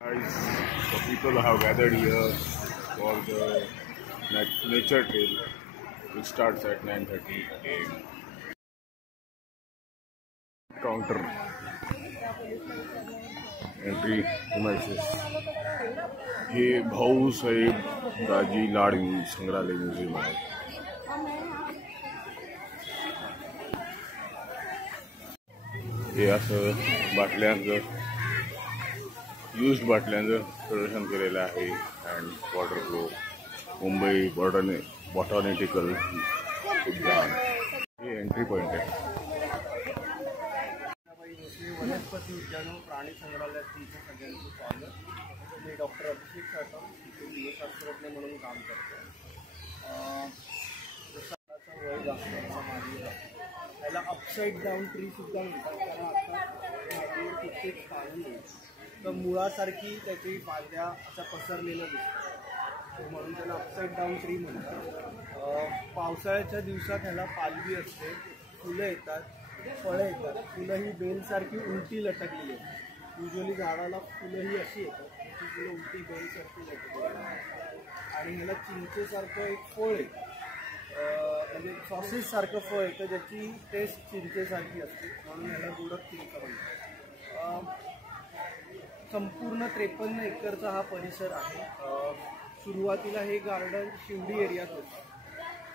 Guys, the people have gathered here for the nature trail, which starts at 9:30 a.m. Counter entry premises. हे भाऊसाहेब दाजी लाड संग्रहालय museum आहे. हे असं बाटल्यांचं used बाटल्यांचं प्रदर्शन केलेलं आहे. And water flow Mumbai botanical उद्यान हे एंट्री पॉइंट आहे. वनस्पती उद्यान व प्राणी संग्रहालयात तुमचं सगळ्यांचं स्वागत. मी डॉक्टर अभिषेक साठम, जीवशास्त्रज्ञ म्हणून काम करतो. जसं वय जास्त याला अपसाईड डाऊन ट्री सुद्धा म्हणतात, कारण आता कित्येक पाणी तर मुळासारखी त्याची पांद्या असा पसरलेलं दिसतं, म्हणून त्याला अपसाईड डाऊन ट्री म्हणतात. पावसाळ्याच्या दिवसात ह्याला पालवी असते, फुलं येतात, फळं येतात. फुलं ही बेलसारखी उलटी लटकलेली असतात. युजली झाडाला फुलं ही अशी येतात, ती फुलं उलटी बेलसारखी लटकलेली. आणि ह्याला चिंचेसारखं एक फळ येतं, म्हणजे सॉसेससारखं फळ येतं, ज्याची टेस्ट चिंचेसारखी असते, म्हणून ह्याला गोडक चिंच म्हणतात. संपूर्ण 53 एकरचा हा परिसर आहे. सुरुवातीला हे गार्डन शिवडी एरियात होतं.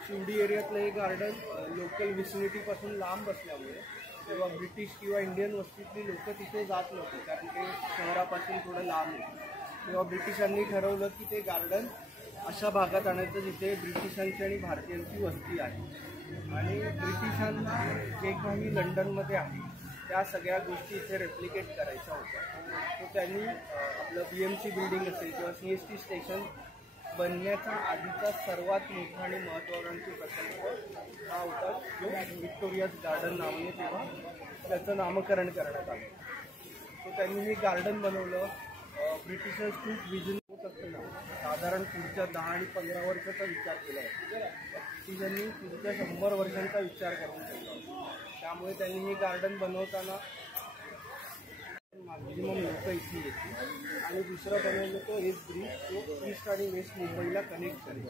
शिवडी एरियातलं हे गार्डन लोकल विसिनिटीपासून लांब असल्यामुळे तेव्हा ब्रिटिश किंवा इंडियन वस्तीतली लोकं तिथे जात नव्हती, कारण ते शहरापासून थोडं लांब होतं. तेव्हा ब्रिटिशांनी ठरवलं की ते गार्डन अशा भागात आणायचं जिथे ब्रिटिशांची आणि भारतीयांची वस्ती आहे. आणि ब्रिटिशांना जे काही लंडनमध्ये आहे त्या सगळ्या गोष्टी इथे रेप्लिकेट करायच्या होत्या. तर त्यांनी आपलं BMC बिल्डिंग असेल किंवा CST स्टेशन बनण्याचा आधीचा सर्वात मोठा आणि महत्त्वाकांक्षी प्रकल्प हा होता, जो व्हिक्टोरियाज गार्डन नावाने तेव्हा त्याचं नामकरण करण्यात आलं. तर त्यांनी हे गार्डन बनवलं. ब्रिटिशर्स खूप विजन होत असताना साधारण पुढच्या 10 आणि 15 वर्षाचा विचार केला आहे. ब्रिटिशांनी पुढच्या 100 वर्षांचा विचार करून ठेवला. त्यामुळे त्यांनी हे गार्डन बनवताना मॅक्झिमम लोक इथे येतील. आणि दुसरं बनवलं तो एक ब्रिज, जो ईस्ट आणि वेस्ट मुंबईला कनेक्ट करेल.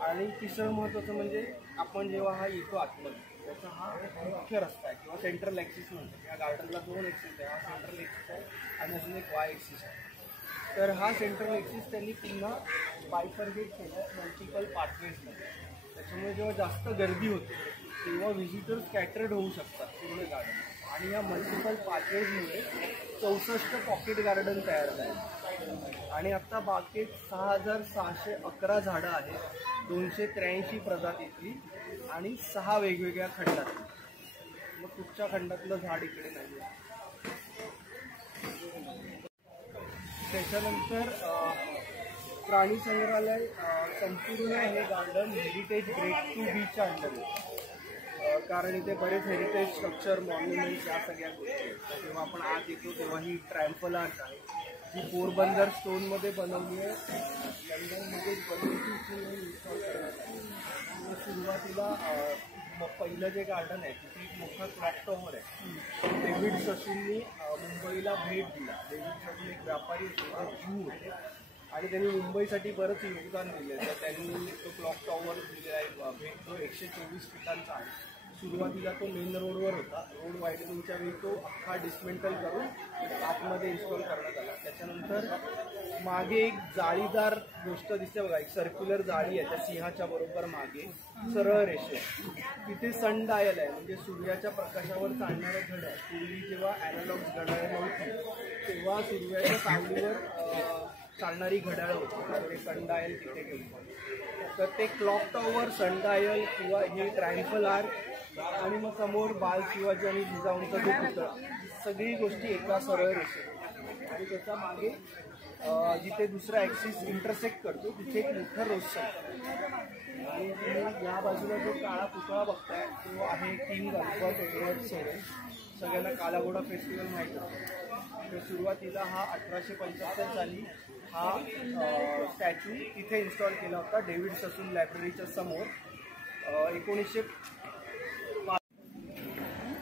आणि तिसरं महत्त्वाचं म्हणजे आपण जेव्हा हा येतो आतमध्ये, त्याचा हा मुख्य रस्ता आहे किंवा सेंट्रल ॲक्सिस म्हणतो. या गार्डनला 2 ॲक्सिस आहे, हा सेंट्रल ॲक्सिस आहे आणि अजून एक वाय ॲक्सिस आहे. तर हा सेंट्रल ॲक्सिस त्यांनी पुन्हा बायफर्गेट केलं मल्टिपल पाथवेजमध्ये. त्याच्यामुळे जेव्हा जास्त गर्दी होते तेव्हा व्हिजिटर स्कॅटर्ड होऊ शकतात पूर्ण गार्डन. आणि या मल्टिपल पाथवेजमुळे 64 पॉकेट गार्डन तयार झाले. आणि आत्ता बागेत 6611 झाडं आहेत, 283 प्रजातीतली आणि 6 वेगवेगळ्या खंडातली. मग कुठच्या खंडातलं झाड इकडे नाही. त्याच्यानंतर प्राणी संग्रहालय संपूर्ण हे गार्डन हेरिटेज ग्रेड 2 बीच्या अंडर आहे. कारण इथे बरेच हेरिटेज स्ट्रक्चर, मॉन्युमेंट्स या सगळ्या गोष्टी आहेत. जेव्हा आपण आत येतो तेव्हा ही ट्रॅम्पल आर्च आहे, जी पोरबंदर स्टोनमध्ये बनवली आहे. लंडनमध्ये इन्स्टॉल करण्यात आली. सुरुवातीला पहिलं जे गार्डन आहे तिथे एक मोठा क्लॉक टॉवर आहे. डेव्हिड ससूननी मुंबईला भेट दिला. डेव्हिड ससून एक व्यापारी होते, ज्यू होते, आणि त्यांनी मुंबईसाठी बरंच योगदान दिलं. तर त्यांनी तो क्लॉक टॉवर दिलेला आहे भेट, जो 124 फुटांचा आहे. सुरुवातीला तो मेन रोडवर होता. रोड वायडनिंगच्या वेळी तो अख्खा डिस्मेंटल करून आतमध्ये इन्स्टॉल करण्यात आला. त्याच्यानंतर मागे एक जाळीदार गोष्ट दिसते बघा, एक सर्क्युलर जाळी आहे त्या सिंहाच्या बरोबर मागे सरळ रेषे. तिथे सन डायल आहे, म्हणजे सूर्याच्या प्रकाशावर चालणारं घड्याळ. पूर्वी जेव्हा ॲनालॉग घड्याळ नव्हती तेव्हा सूर्याच्या सावलीवर चालणारी घड्याळ होती, तर ते सन डायल तिथे घेऊन. तर ते क्लॉक टॉवर, सन डायल किंवा ही ट्रॅम्पल आर्च आणि मग समोर बाल शिवाजी आणि जिजाऊंचा जो पुतळा, सगळी गोष्टी एका सरळ रेषेत. आणि त्याच्या मागे जिथे दुसरा ॲक्सिस इंटरसेक्ट करतो तिथे एक मोठा रोज आहे. आणि तुम्ही या बाजूला जो काळा पुतळा बघताय तो आहे किंग अल्बर्ट एडवर्ड सेवन. सगळ्यांना कालाघोडा फेस्टिवल माहीत असतो. तर सुरुवातीला हा 1875 साली हा स्टॅच्यू तिथे इन्स्टॉल केला होता, डेव्हिड ससून लायब्ररीच्या समोर. 1900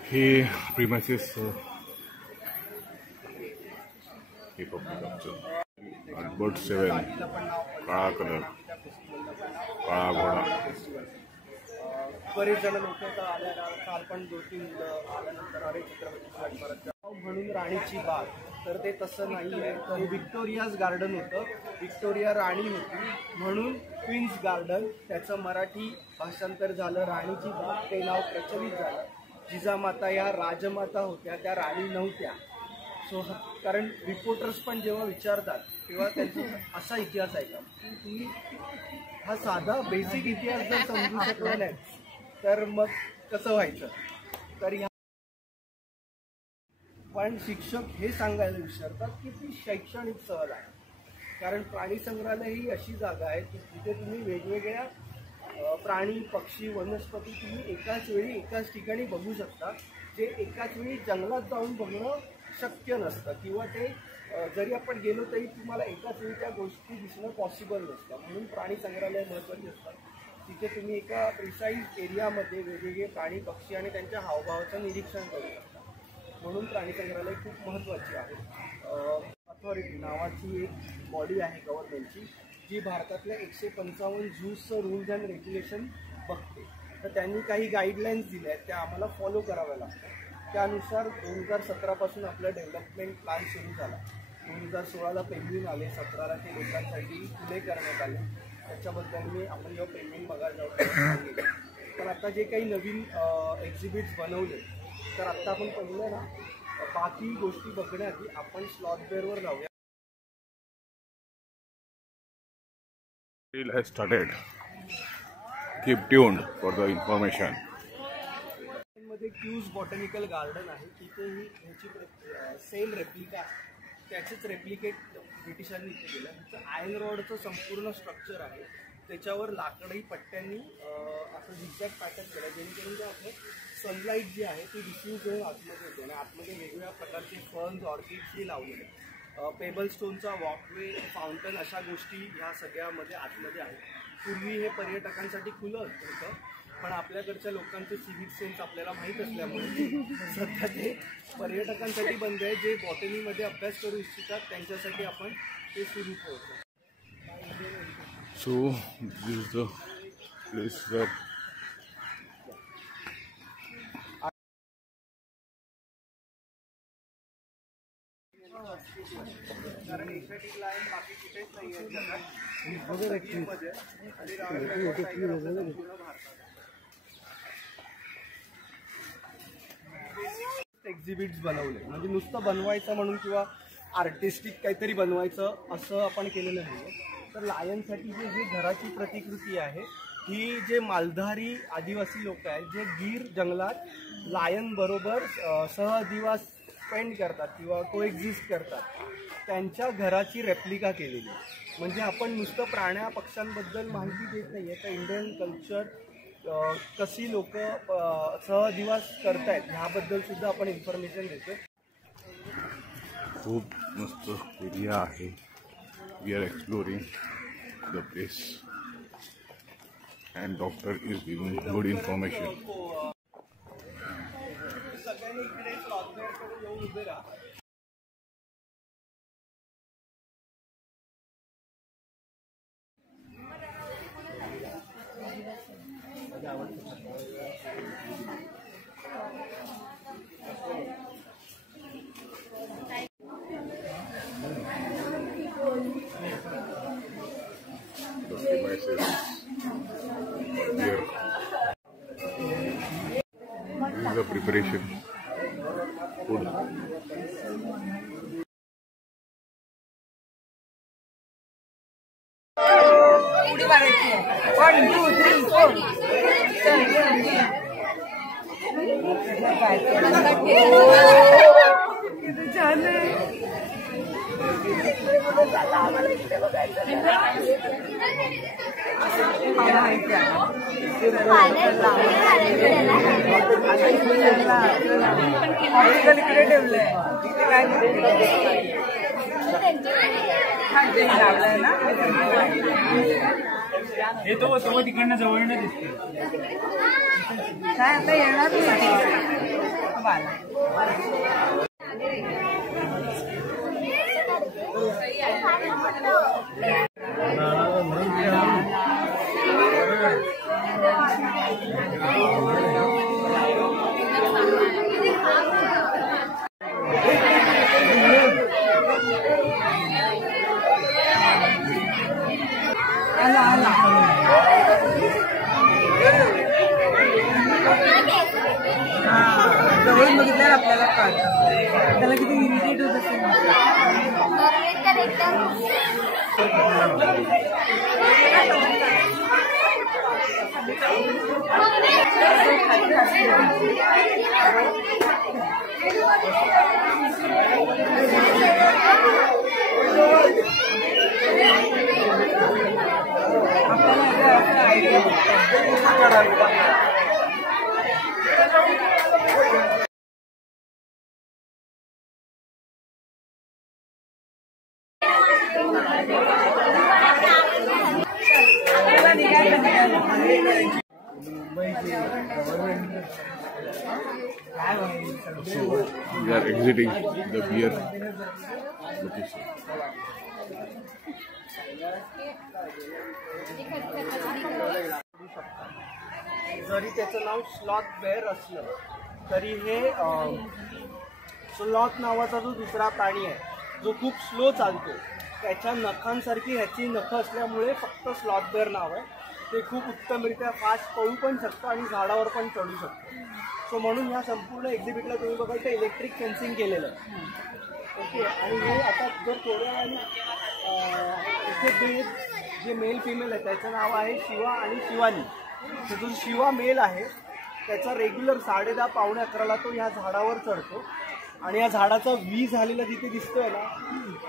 हे premises tip of the culture. Albert 7 काळा कलर, काळा घोडा. बरेच जण लोक तर आल्या, काल पण 2-3 मुलं आल्यानंतर अरे छत्रपती शिवाजी म्हणून राणीची बाग, तर ते तसं नाही आहे. हे व्हिक्टोरियाज गार्डन होतं, व्हिक्टोरिया राणी होती म्हणून क्वीन्स गार्डन, त्याचं मराठी भाषांतर झालं राणीची बाग. ते नाव प्रचलित झालं. जिजामाता या राजमाता होत्या, त्या राणी नव्हत्या. सो कारण रिपोर्टर्स पण जेव्हा विचारतात तेव्हा त्यांचा असा इतिहास आहे का की तुम्ही हा साधा बेसिक इतिहास जर समजू शकला नाही तर मग कसं व्हायचं. तर ह्या पण शिक्षक हे सांगायला विचारतात की ती शैक्षणिक सहल आहे. कारण प्राणी संग्रहालय ही अशी जागा आहे की जिथे तुम्ही वेगवेगळ्या प्राणी, पक्षी, वनस्पती तुम्ही एकाच वेळी एकाच ठिकाणी बघू शकता, जे एकाच वेळी जंगलात जाऊन बघणं शक्य नसतं, किंवा ते जरी आपण गेलो तरी तुम्हाला एकाच वेळी त्या गोष्टी दिसणं पॉसिबल नसतं. म्हणून प्राणी संग्रहालय महत्त्वाची असतात. तिथे तुम्ही एका प्रिसाईज एरियामध्ये वेगवेगळे प्राणी, पक्षी आणि त्यांच्या हावभावाचं निरीक्षण करू शकता. म्हणून प्राणी संग्रहालय खूप महत्त्वाची आहे. अथॉरिटी नावाची एक बॉडी आहे गव्हर्नमेंटची, जी भारतातल्या 155 झूजचं रूल्स अँड रेग्युलेशन बघते. तर त्यांनी काही गाईडलाईन्स दिल्या आहेत, त्या आम्हाला फॉलो कराव्या लागतात. त्यानुसार 2017 पासून आपला डेव्हलपमेंट प्लॅन सुरू झाला. 2016ला पेंग्विन आले, 17ला ते लोकांसाठी खुले करण्यात आले. त्याच्याबद्दल आपण जेव्हा पेंग्विन बघायला जाऊ सांगितलं. पण आता जे काही नवीन एक्झिबिट्स बनवले, तर आत्ता आपण पहिलं ना बाकी गोष्टी बघण्याआधी आपण स्लॉथ बेअरवर जाऊया. Trail has started. Keep tuned for the information. मध्ये क्यूज बॉटॅनिकल गार्डन आहे. तिथे ही ह्याची सेम रेप्लिका आहे, त्याचेच रेप्लिकेट ब्रिटिशांनी इथे केलं. तिथं आयर्न रॉडचं संपूर्ण स्ट्रक्चर आहे, त्याच्यावर लाकडी पट्ट्यांनी असं झिगझॅग पॅटर्न केलं, जेणेकरून जे आपलं सनलाईट जी आहे ती डिफ्यूज होऊन आतमध्ये येते आणि आतमध्ये वेगवेगळ्या प्रकारचे फर्न्स, ऑर्किड्सही लावलेले. पेबल स्टोनचा वॉकवे, फाउंटन अशा गोष्टी ह्या सगळ्यामध्ये आतमध्ये आहेत. पूर्वी हे पर्यटकांसाठी खुलं होतं, पण आपल्याकडच्या लोकांचे सिव्हिक सेन्स आपल्याला माहीत असल्यामुळे सध्या ते पर्यटकांसाठी बंद आहे. जे बॉटनीमध्ये अभ्यास करू इच्छितात त्यांच्यासाठी आपण ते सुरू ठेवतो. So this is the place where कारण एशियाटिक लायन बाकी कुठेच नाही आहे जगात. एक्झिबिट्स बनवले म्हणजे नुसतं बनवायचं म्हणून किंवा आर्टिस्टिक काहीतरी बनवायचं असं आपण केलेलं नाही. तर लायनसाठी जे घराची प्रतिकृती आहे ही जे मालधारी आदिवासी लोक आहेत, जे गीर जंगलात लायन बरोबर सहदिवस स्पेंड करतात किंवा कोएक्झिस्ट करतात, त्यांच्या घराची रेप्लिका केलेली. म्हणजे आपण नुसतं प्राण्या पक्ष्यांबद्दल माहिती देत नाही आहे, तर इंडियन कल्चर कशी लोक सहदिवस करतायत ह्याबद्दल सुद्धा आपण इन्फॉर्मेशन देतो. खूप मस्त एरिया आहे. We are exploring the place and doctor is giving good information. सगळ्यांनी इकडे स्लॉथ बेअरकडे येऊन उभे राहा. The preparation food. उडी मारायची आहे. 1 2 3 4 किती छान आहे. इकडे ठेवलंय काय लावलंय ना. हे तो तिकडनं जवळनं दिसतो. काय आता येणार नाही. जवळून बघितल्यावर आपल्याला कळतं त्याला किती इरिटेट होत असेल. आपल्याला idea So we are exiting the pier location. जरी त्याचं नाव स्लॉथ बेअर असलं तरी हे स्लॉथ नावाचा जो दुसरा प्राणी आहे जो खूप स्लो चालतो, त्याच्या नखांसारखी ह्याची नखं असल्यामुळे फक्त स्लॉथ बेअर नाव आहे. ते खूप उत्तमरित्या फास्ट पळू पण शकतं आणि झाडावर पण चढू शकतं. सो म्हणून ह्या संपूर्ण एक्झिबिटला तुम्ही बघा इथे इलेक्ट्रिक फेन्सिंग केलेलं आहे. ओके, आणि हे आता जर थोड्या वेळाने इथे जे मेल फिमेल आहे त्याचं नाव आहे शिवा आणि शिवानी. तर जो शिवा मेल आहे त्याचा रेग्युलर 10:30 पावणे 11ला तो ह्या झाडावर चढतो आणि या झाडाचा व्ही झालेला जिथे दिसतोय ना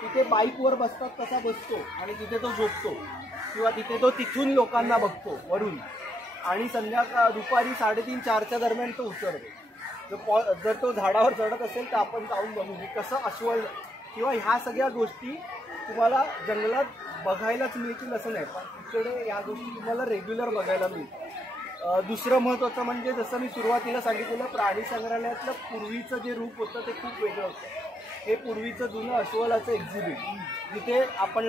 तिथे बाईकवर बसतात तसा बसतो आणि तिथे तो झोपतो किंवा तिथे तो तिथून लोकांना बघतो वरून आणि दुपारी 3:30-4च्या दरम्यान तो उतरतो. जर तो झाडावर चढत असेल तर आपण जाऊन बघू कसं अस्वल किंवा ह्या सगळ्या गोष्टी तुम्हाला जंगलात बघायलाच मिळतील असं नाही, पण तिकडे या गोष्टी तुम्हाला रेग्युलर बघायला मिळतील. दुसरं महत्त्वाचं म्हणजे जसं मी सुरुवातीला सांगितलेलं प्राणी संग्रहालयातलं पूर्वीचं जे रूप होतं ते खूप वेगळं होतं. हे पूर्वीचं जुनं अस्वलाचं एक्झिबिट जिथे आपण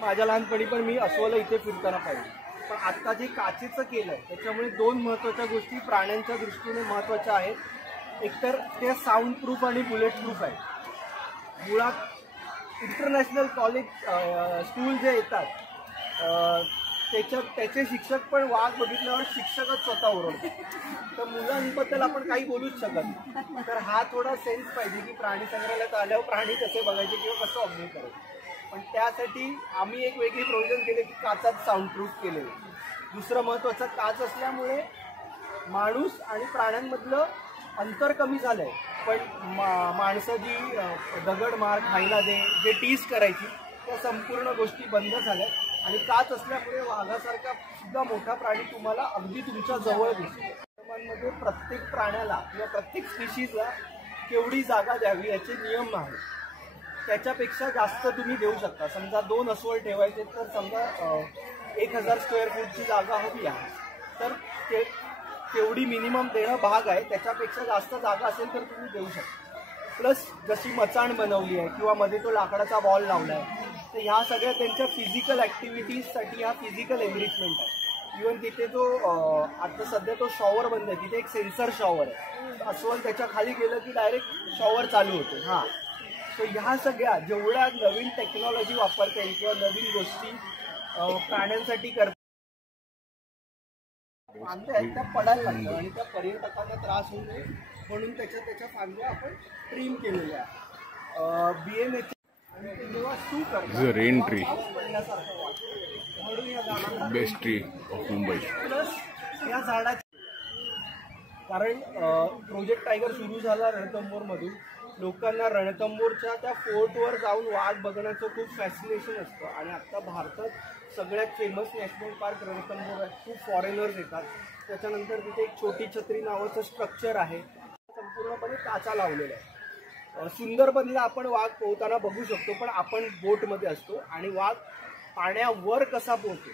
माझ्या लहानपणी पण मी अस्वलं इथे फिरताना पाहिजे. पण आत्ता जे काचेचं केलं आहे त्याच्यामुळे 2 महत्त्वाच्या गोष्टी प्राण्यांच्या दृष्टीने महत्त्वाच्या आहेत. एकतर ते साऊंड प्रूफ आणि बुलेट प्रूफ आहे. मुळात इंटरनॅशनल कॉलेज स्कूल जे येतात त्याचे शिक्षक पण वाघ बघितल्यावर शिक्षकच स्वतः ओरडतात. तर मुलांबद्दल आपण काही बोलूच शकत नाही. तर हा थोडा सेन्स पाहिजे की प्राणी संग्रहालयात आल्यावर प्राणी कसे बघायचे किंवा कसं ऑब्झर्व करायचं. पण त्यासाठी आम्ही एक वेगळी प्रोव्हिजन केले की काचात साऊंड प्रूफ केले. दुसरं महत्त्वाचं काच असल्यामुळे माणूस आणि प्राण्यांमधलं अंतर कमी झालं आहे. पण माणसं जी दगडमार खायला जे टीज करायची त्या संपूर्ण गोष्टी बंद झाल्या आणि काच असल्यामुळे वाघासारखा सुद्धा मोठा प्राणी तुम्हाला अगदी तुमच्या जवळ दिसतो. मध्ये प्रत्येक प्राण्याला किंवा प्रत्येक स्पीशीजला केवढी जागा द्यावी याचे नियम आहेत. त्याच्यापेक्षा जास्त तुम्ही देऊ शकता. समजा 2 अस्वल ठेवायचे तर समजा 1000 स्क्वेअर फूटची जागा हवी आहे तर तेवढी मिनिमम देणं भाग आहे. त्याच्यापेक्षा जास्त जागा असेल तर तुम्ही देऊ शकता. प्लस जशी मचाण बनवली आहे किंवा मध्ये तो लाकडाचा बॉल लावला आहे तर ह्या सगळ्या त्यांच्या फिजिकल ॲक्टिव्हिटीजसाठी हा फिजिकल एनरिचमेंट आहे. इव्हन तिथे तो आता सध्या तो शॉवर बंद आहे, तिथे एक सेन्सर शॉवर आहे. अस्वल त्याच्या खाली गेलं की डायरेक्ट शॉवर चालू होतो. हां, सो ह्या सगळ्या जेवढ्या नवीन टेक्नॉलॉजी वापरता येईल किंवा नवीन गोष्टी प्राण्यांसाठी करता फांद्या आहेत त्या पडायला लागतात आणि त्या पर्यटकांना त्रास होऊ नये म्हणून त्याच्या फांद्या आपण ट्रिम केलेल्या आहेत. BMH आणि ते जेव्हा सू करतात रेन ट्री पडण्यासारखं वाटतं म्हणून या झाडांना best tree of Mumbai. Plus या झाडाची कारण प्रोजेक्ट टायगर सुरू झाला रणथंबोरमधून लोकांना रणथंबोरच्या त्या फोर्टवर जाऊन वाघ बघण्याचं खूप फॅसिनेशन असतं आणि आत्ता भारतात सगळ्यात फेमस नॅशनल पार्क रणथंबोर आहे. खूप फॉरेनर्स येतात. त्याच्यानंतर तिथे एक छोटी छत्री नावाचं स्ट्रक्चर आहे संपूर्णपणे काचा लावलेला आहे. सुंदरबनला आपण वाघ पोहताना बघू शकतो पण आपण बोटमध्ये असतो आणि वाघ पाण्यावर कसा पोहतो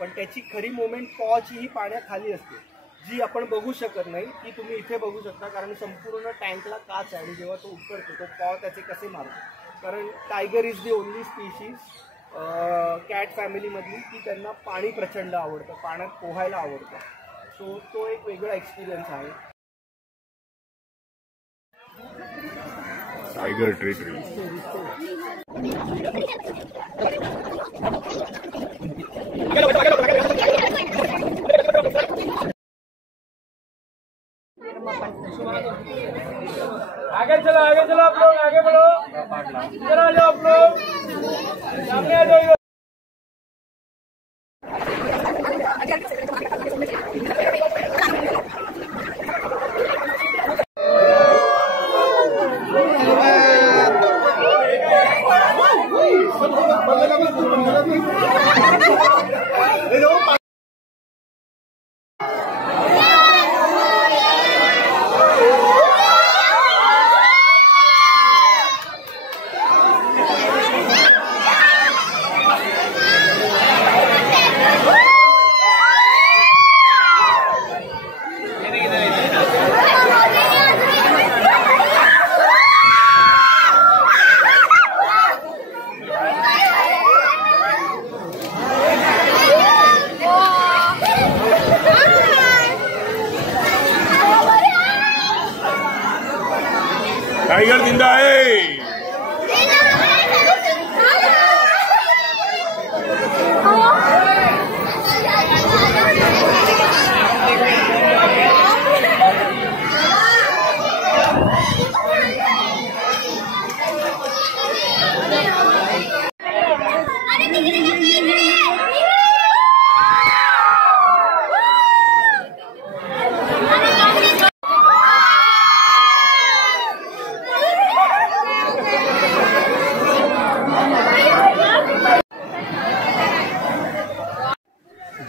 पण त्याची खरी मोमेंट पॉची ही पाण्याखाली असते जी आपण बघू शकत नाही ती तुम्ही इथे बघू शकता कारण संपूर्ण टँकला काच आहे आणि जेव्हा तो उतरतो तो पॉ त्याचे कसे मारतो. कारण tiger is the only species cat फॅमिलीमधली की त्यांना पाणी प्रचंड आवडतं, पाण्यात पोहायला आवडतं. सो तो एक वेगळा एक्सपिरियन्स आहे. Tiger territory. आगे चलो आप लोग, आगे बढ़ो, इधर आ जाओ आप लोग, सामने आ जाओ. टाइगर जिंदा है.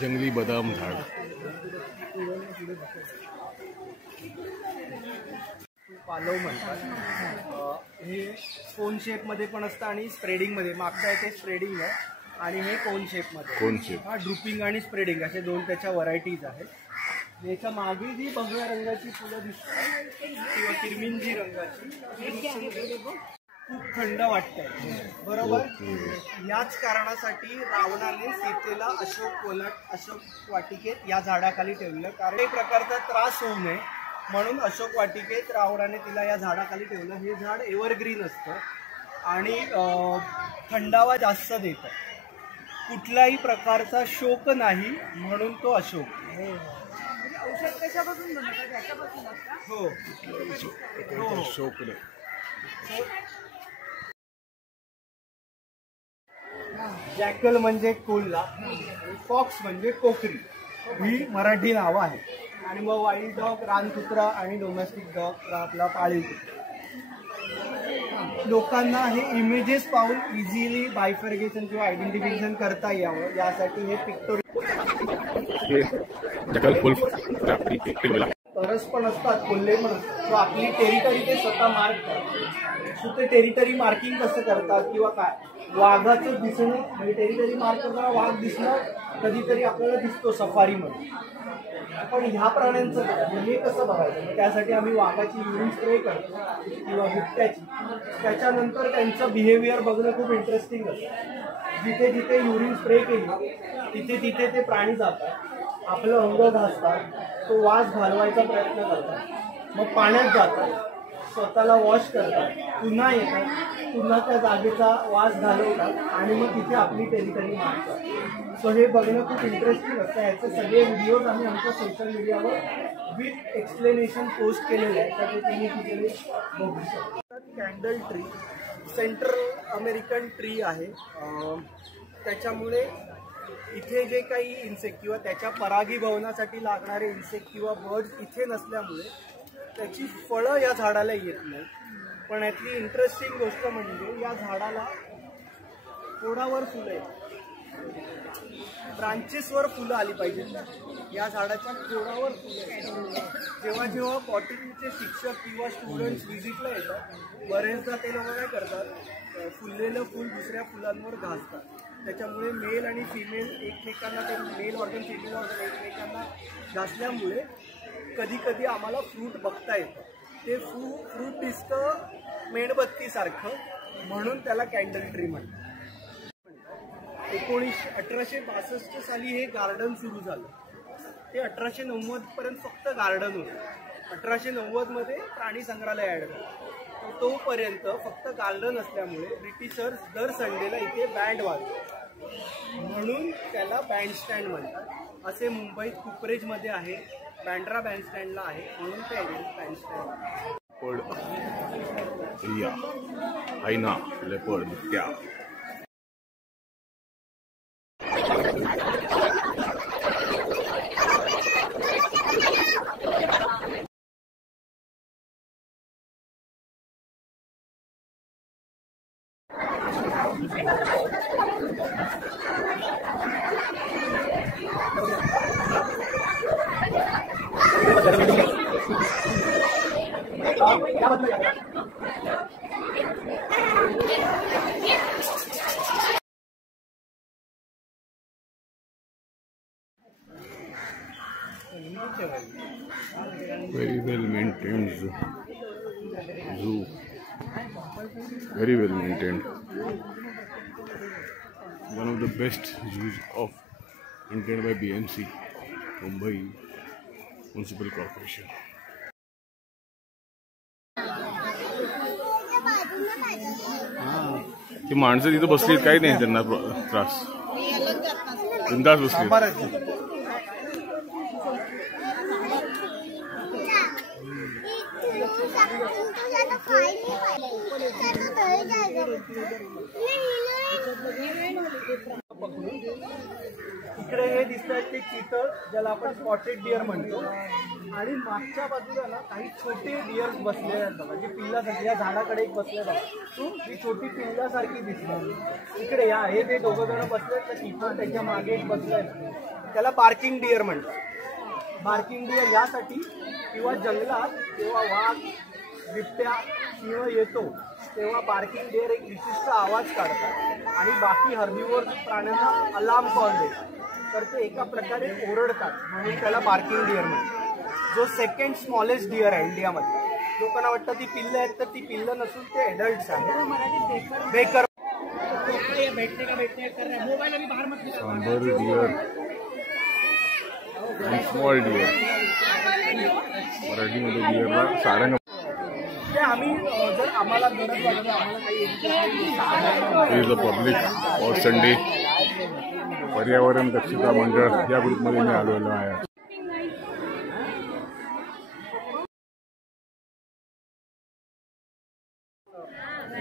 जंगली बदाम झाड. पालव म्हणतात. हे कोन शेपमध्ये पण असतं आणि स्प्रेडिंगमध्ये. मागच्या इथे स्प्रेडिंग आहे आणि हे कोन शेपमध्ये. Cone shape. हा ड्रुपिंग आणि स्प्रेडिंग असे दोन त्याच्या व्हरायटीज आहेत. याच्या मागे जी भगव्या रंगाची फुलं दिसतात किंवा किरमिंजी रंगाची, खूप थंड वाटतंय बरोबर. याच कारणासाठी रावणाने सीतेला अशोक वाटिकेत या झाडाखाली ठेवलं, कारण एक प्रकारचा त्रास होऊ नये म्हणून अशोक वाटिकेत रावणाने तिला या झाडाखाली ठेवलं. हे झाड एव्हरग्रीन असतं आणि थंडावा जास्त देतं. कुठल्याही प्रकारचा शोक नाही म्हणून तो अशोक. औषध कशापासून बनवतात? ह्याच्यापासून असतं? हो. शोक. जॅकल म्हणजे कोल्हा, फॉक्स म्हणजे कोकरी, ही मराठी नावं आहेत. आणि मग वाईल्ड डॉग, रानकुत्रा आणि डोमेस्टिक डॉग आपला पाळीव कुत्रा. लोकांना हे इमेजेस पाहून इझिली बायफर्गेशन किंवा आयडेंटिफिकेशन करता यावं यासाठी हे पिक्टोरियल तरस पण असतात, कोल्हे पण असतात. आपली टेरिटरी ते स्वतः मार्क करतात. सो ते टेरिटरी मार्किंग कसं करतात किंवा काय, वाघाचं दिसणं म्हणजे टेरिटरी मार्क करताना वाघ दिसणं कधीतरी आपल्याला दिसतो सफारीमध्ये, पण ह्या प्राण्यांचं हे कसं बघायचं. त्यासाठी आम्ही वाघाची युरिन स्प्रे करतो किंवा बिबट्याची. त्याच्यानंतर त्यांचं बिहेवियर बघणं खूप इंटरेस्टिंग असतं. जिथे जिथे युरिन स्प्रे केली तिथे तिथे ते प्राणी जातात, आपलं अंग घासतात, तो वास घालवायचा प्रयत्न करतात, मग पाण्यात जातात, स्वतःला वॉश करतात, पुन्हा येतात, पुन्हा त्या जागेचा वास घालवतात आणि मग तिथे आपली टेरिटरी मारतात. सो हे बघणं खूप इंटरेस्टिंग असतं. ह्याचे सगळे व्हिडिओज आम्ही आमच्या सोशल मीडियावर विथ एक्सप्लेनेशन पोस्ट केलेले आहे, तर ते तुम्ही तिथे बघू शकता. Candle tree central American tree आहे. त्याच्यामुळे इथे जे काही इन्सेक्ट किंवा त्याच्या परागीभवनासाठी लागणारे इन्सेक्ट किंवा बर्ड्स इथे नसल्यामुळे त्याची फळं या झाडाला येत नाही. पण यातली इंटरेस्टिंग गोष्ट म्हणजे या झाडाला खोडावर फुलं आहेत, ब्रांचेसवर फुलं आली पाहिजेत. या झाडाच्या खोडावर फुलं आहेत. जेव्हा जेव्हा बॉटनीचे शिक्षक किंवा स्टुडंट्स व्हिजिटला येतात, बरेचदा ते लोक काय करतात, फुललेलं फुल दुसऱ्या फुलांवर घासतात. त्याच्यामुळे मेल आणि फिमेल एकमेकांना, ते मेल ऑर्गन फिमेल ऑर्गन एकमेकांना घासल्यामुळे कधी कधी आम्हाला फ्रूट बघता येतं. ते फ्रूट दिसतं मेणबत्तीसारखं, म्हणून त्याला कॅन्डल ट्री म्हणतात. 1862 साली हे गार्डन सुरू झालं. ते 1890 पर्यंत फक्त गार्डन होतं. 1890 मध्ये प्राणी संग्रहालय ॲड झालं. तोपर्यंत फक्त गार्डन असल्यामुळे ब्रिटिशर्स दर संडेला इथे बँड वाजवतात, म्हणून त्याला बँडस्टँड म्हणतात. असे मुंबईत कुपरेजमध्ये आहे, बँड्रा बँडस्टँडला आहे, म्हणून ते बँडस्टँड. हायना लेपर्ड त्या very well maintained zoo, very well maintained, one of the best zoos of maintained by BMC, Mumbai Municipal Corporation. ती माणसं तिथं बसली काही नाही त्यांना त्रास, बिंदास बसली. इकडे हे दिसतात ते चितळ, ज्याला आपण स्पॉटेड डिअर म्हणतो, आणि मागच्या बाजूला ना काही छोटे डिअर्स बसले आहेत बघा, जे पिल्लासारखी या झाडाकडे एक बसले बघा, ही छोटी पिल्लासारखी दिसणार. इकडे या हे ते दोघं जण बसले, तर चितळ त्याच्या मागे एक बसलाय, त्याला बार्किंग डिअर म्हणतात. बार्किंग डिअर यासाठी किंवा जंगलात किंवा वाघ बिबट्या सिंह येतो तेव्हा बार्किंग डिअर एक विशिष्ट आवाज काढतात आणि बाकी हर्बिव्हर प्राण्यांना अलार्म कॉल देतात, तर ते एका प्रकारे ओरडतात, म्हणून त्याला बार्किंग डिअर म्हणतात. जो सेकंड स्मॉलेस्ट डिअर आहे इंडियामध्ये. लोकांना वाटतं ती पिल्लं आहेत, तर ती पिल्लं नसून ते एडल्ट्स आहेत. बेकर सांबर डिअर, स्मॉल डिअर, मराठीमध्ये डिअरला सारंग. ते आम्ही जर आम्हाला गरज वाटत आम्हाला काही इज द पब्लिक और संडे पर्यावरण दक्षता मंडळ या ग्रुपमध्ये मी आलेलो आहे.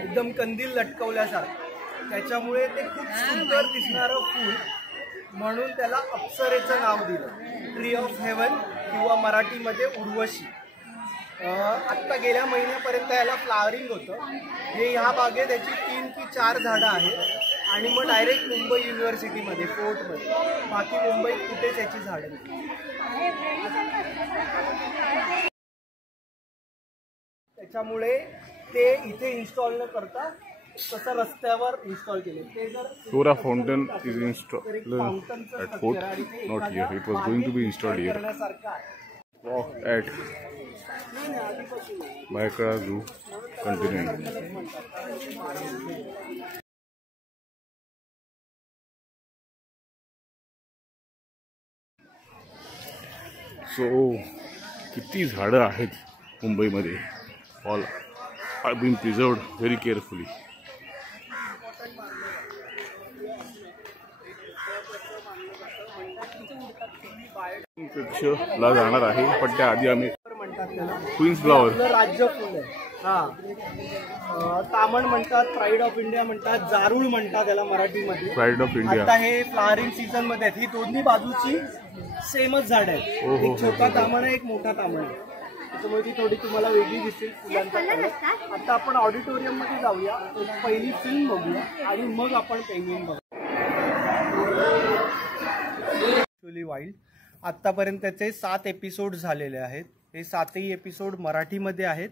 एकदम कंदील लटकवल्यासारखं, त्याच्यामुळे ते खूप सुंदर दिसणारं फूल, म्हणून त्याला अप्सरेचं नाव दिलं, ट्री ऑफ हेवन किंवा मराठीमध्ये उर्वशी. आत्ता गेल्या महिन्यापर्यंत याला फ्लावरिंग होतं. हे ह्या बागेत त्याची 3 की 4 झाडं आहेत आणि मग डायरेक्ट मुंबई युनिव्हर्सिटीमध्ये फोर्टमध्ये, बाकी मुंबईत कुठेच याची झाडं नाही. त्याच्यामुळे ते इथे इन्स्टॉल न करता तसं रस्त्यावर इन्स्टॉल केले. ते जर Flora fountain is installed at Fort, not here. It was going to be installed here. Walk at Baikara Zoo continuing. So किती झाडं आहेत मुंबईमध्ये. All are being preserved very carefully. ला जाणार आहे, पण त्याआधी आम्ही क्वीन्स फ्लॉवर राज्य फुल आहे. हा, तामण म्हणतात, प्राईड ऑफ इंडिया म्हणतात, जारूळ म्हणतात त्याला मराठीमध्ये. Pride of India. आता हे फ्लावरिंग सीझन मध्ये आहेत. ही दोन्ही बाजूची सेमच झाड आहेत. एक छोटा तामण आहे, एक मोठा तामण आहे, त्याच्यामुळे ती थोडी तुम्हाला वेगळी दिसेल फुलांचा कलर. आता आपण ऑडिटोरियम मध्ये जाऊया, पहिली फिल्म बघूया आणि मग आपण पेंग्विन बघूया. वाईल्ड आत्तापर्यंत त्याचे 7 एपिसोड झालेले आहेत. हे 7ही एपिसोड मराठीमध्ये आहेत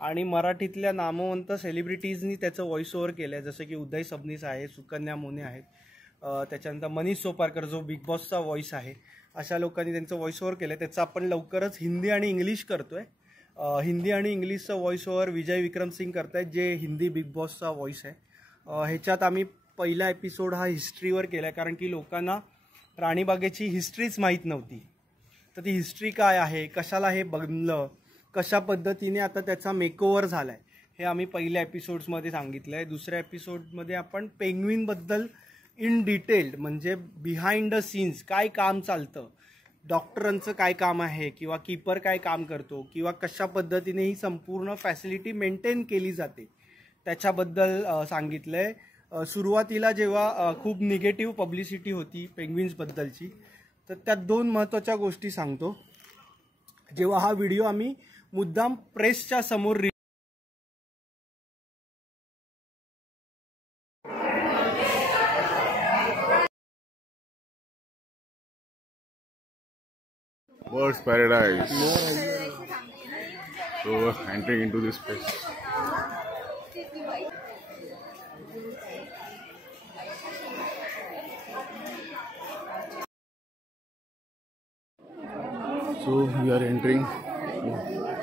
आणि मराठीतल्या नामवंत सेलिब्रिटीजनी त्याचं व्हॉइस ओव्हर केलं आहे, जसं की उदय सबनीस आहे, सुकन्या मोने आहेत, त्याच्यानंतर मनीष सोपारकर जो बिग बॉसचा व्हॉइस आहे, अशा लोकांनी त्यांचं व्हॉइस ओव्हर केलं आहे. त्याचं आपण लवकरच हिंदी आणि इंग्लिश करतोय. हिंदी आणि इंग्लिशचं व्हॉइस ओव्हर विजय विक्रम सिंग करतायत, जे हिंदी बिग बॉसचा व्हॉइस आहे. ह्याच्यात आम्ही पहिला एपिसोड हा हिस्ट्रीवर केला आहे, कारण की लोकांना राणीबागेची हिस्ट्रीच माहीत नव्हती. तर ती हिस्ट्री काय आहे, कशाला हे बनलं, कशा पद्धतीने आता त्याचा मेकओव्हर झाला आहे, हे आम्ही पहिल्या एपिसोड्समध्ये सांगितलं आहे. दुसऱ्या एपिसोडमध्ये आपण पेंग्विनबद्दल इन डिटेल्ड, म्हणजे बिहाइंड द सीन्स काय काम चालतं, डॉक्टरांचं काय काम आहे, किंवा कीपर काय काम करतो, किंवा कशा पद्धतीने ही संपूर्ण फॅसिलिटी मेंटेन केली जाते, त्याच्याबद्दल सांगितलं आहे. सुरुवातीला जेव्हा खूप निगेटिव्ह पब्लिसिटी होती पेंग्विन्सबद्दलची, तर त्यात 2 महत्त्वाच्या गोष्टी सांगतो. जेव्हा हा व्हिडिओ आम्ही मुद्दाम प्रेसच्या समोर Birds paradise. So entering into this place. So we are entering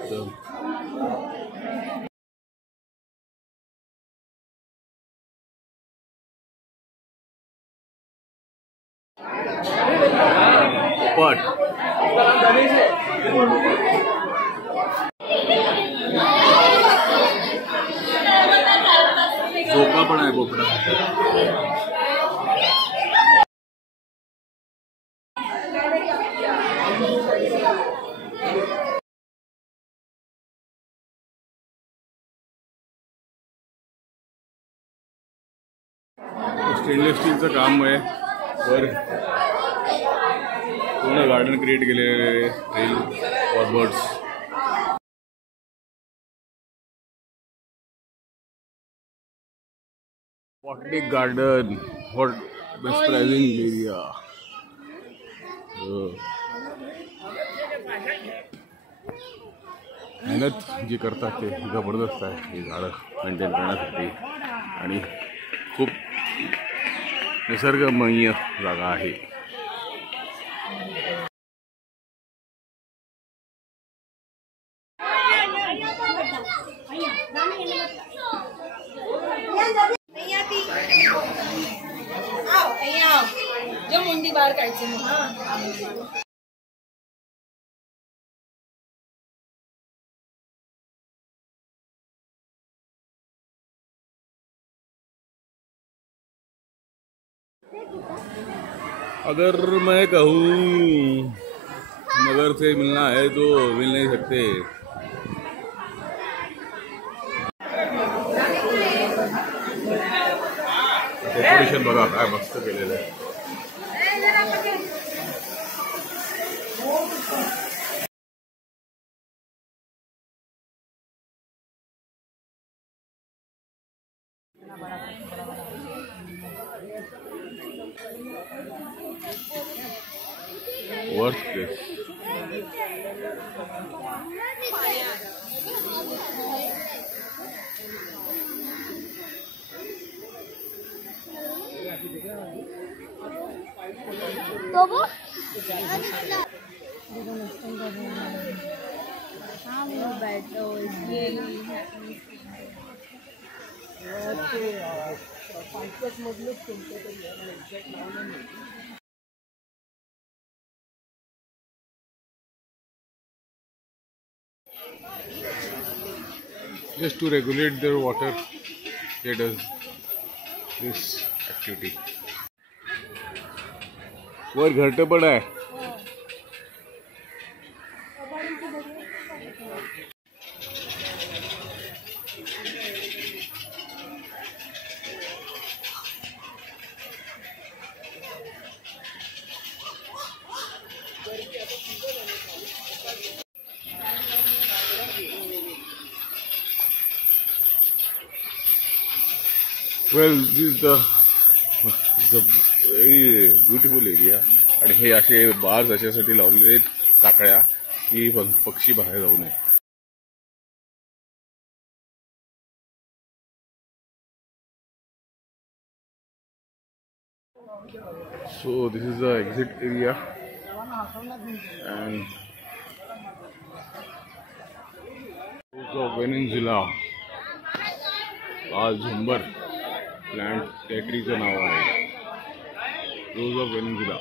the pot. झोका पण आहे बोकडा. स्टेनलेस स्टीलचं काम आहे. वर पूर्ण गार्डन क्रिएट केलेले rail for birds. Botanic garden, hot मेस्प्रायझिंग एरिया. मेहनत जी करतात ते जबरदस्त आहे ही झाडं मेंटेन करण्यासाठी, आणि खूप निसर्गमय जागा आहे. जो मुंडी बाहेर काढायची मग. अगर मैं कहूँ मगर से मिलना है तो मिल नहीं सकते. डेकोरेशन बघा काय मस्त केलेलं आहे. Worst place. Just to regulate their water, they does this activity. वर घरटं पण आहे. Well, this is the very beautiful area. आणि हे असे बार्स अशासाठी लावलेले आहेत साखळ्या की पक्षी बाहेर जाऊ नये. So this is the exit area and the Peninsula, Al Zumbar. Plant त्या ट्रीचं नाव आहे रोज ऑफ व्हेनेझुला.